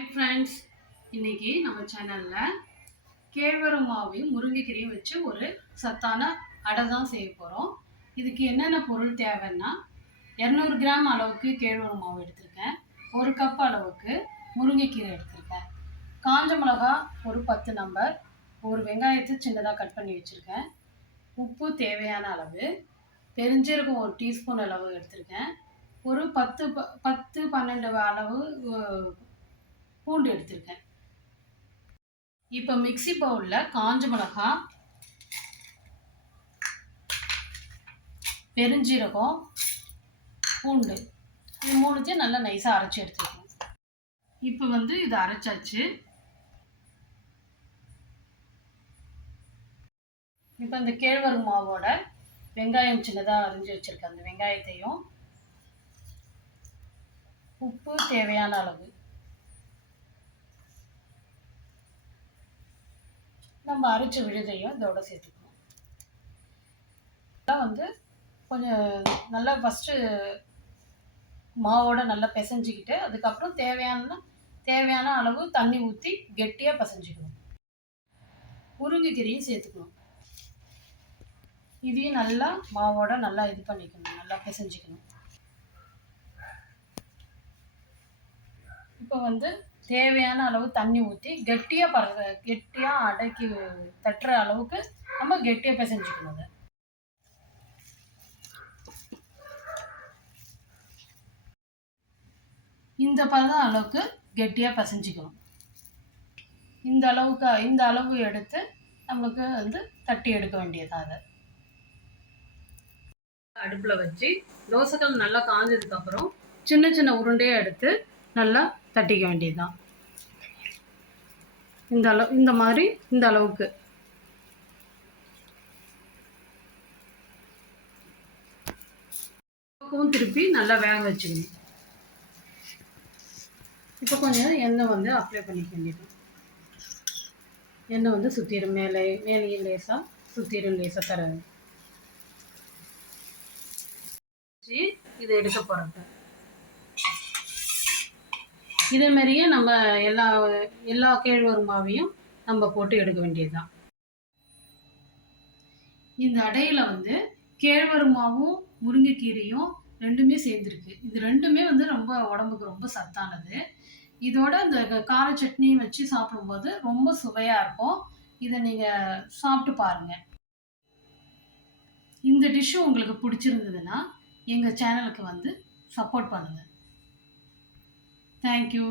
Hi friends, இன்னைக்கு நம்ம சேனல்ல கேழ்வரகு மாவையும் முருங்கைக்கீரையும் வச்சு ஒரு சத்தான அடை தான் செய்ய போகிறோம். இதுக்கு என்னென்ன பொருள் தேவைன்னா 200 கிராம் அளவுக்கு கேழ்வரகு மாவு எடுத்திருக்கேன், 1 கப் அளவுக்கு முருங்கைக்கீரை எடுத்திருக்கேன், காஞ்ச மிளகா ஒரு 10 நம்பர், ஒரு வெங்காயத்தை சின்னதாக கட் பண்ணி வச்சுருக்கேன், உப்பு தேவையான அளவு, பெருஞ்சீரகம் 1 டீஸ்பூன் அளவு எடுத்திருக்கேன், ஒரு 10-12 அளவு பூண்டு எடுத்திருக்கேன். இப்போ மிக்ஸி பவுலில் காஞ்ச மிளகா, பெருஞ்சீரகம், பூண்டு இது மூணுத்தையும் நல்லா நைஸாக அரைச்சி எடுத்துக்கணும். இப்போ இதை அரைச்சாச்சு. இப்போ இந்த கேழ்வரகு மாவோட வெங்காயம் சின்னதாக அரிஞ்சு வச்சுருக்கேன், அந்த வெங்காயத்தையும் உப்பு தேவையான அளவு நம்ம அரைச்ச விழுதையும் இதோட சேர்த்துக்கணும். கொஞ்சம் நல்லா ஃபஸ்ட்டு மாவோட நல்லா பிசைஞ்சிக்கிட்டு அதுக்கப்புறம் தேவையான அளவு தண்ணி ஊற்றி கெட்டியாக பிசைஞ்சிக்கணும். முருங்கைக்கீரையும் சேர்த்துக்கணும். இதையும் நல்லா மாவோட நல்லா இது பண்ணிக்கணும், நல்லா பிசைஞ்சிக்கணும். இப்போ தேவையான அளவு தண்ணி ஊற்றி கெட்டியாக அடக்கி தட்டுற அளவுக்கு நம்ம கெட்டியாக பிசைஞ்சிக்கணும். அதை இந்த பதம் அளவுக்கு கெட்டியாக பிசைஞ்சிக்கணும். இந்த அளவு எடுத்து நமக்கு தட்டி எடுக்க வேண்டியதான். அதை அடுப்பில் வச்சு தோசைக்கல் நல்லா காஞ்சதுக்கப்புறம் சின்ன சின்ன உருண்டையாக எடுத்து நல்லா தட்டிக்க வேண்டியதுதான். இந்த அளவுக்கு திருப்பி நல்லா வேக வச்சுக்கணும். இப்போ கொஞ்சம் எண்ணெய் அப்ளை பண்ணிக்க வேண்டியது. எண்ணெய் சுற்றிடும், மேலேயும் லேசாக சுற்றிடும், லேசாக தர இதை எடுக்க போகிறப்ப இதே மாதிரியே நம்ம எல்லா கேழ்வரகு மாவையும் நம்ம போட்டு எடுக்க வேண்டியதுதான். இந்த அடையில் கேழ்வரகு மாவும் முருங்கைக்கீரையும் ரெண்டுமே சேர்ந்துருக்கு. இது ரெண்டுமே ரொம்ப உடம்புக்கு ரொம்ப சத்தானது. இதோட இந்த கார சட்னியும் வச்சு சாப்பிடும்போது ரொம்ப சுவையாக இருக்கும். இதை நீங்கள் சாப்பிட்டு பாருங்கள். இந்த டிஷ்ஷு உங்களுக்கு பிடிச்சிருந்ததுன்னா எங்கள் சேனலுக்கு சப்போர்ட் பண்ணுங்கள். Thank you.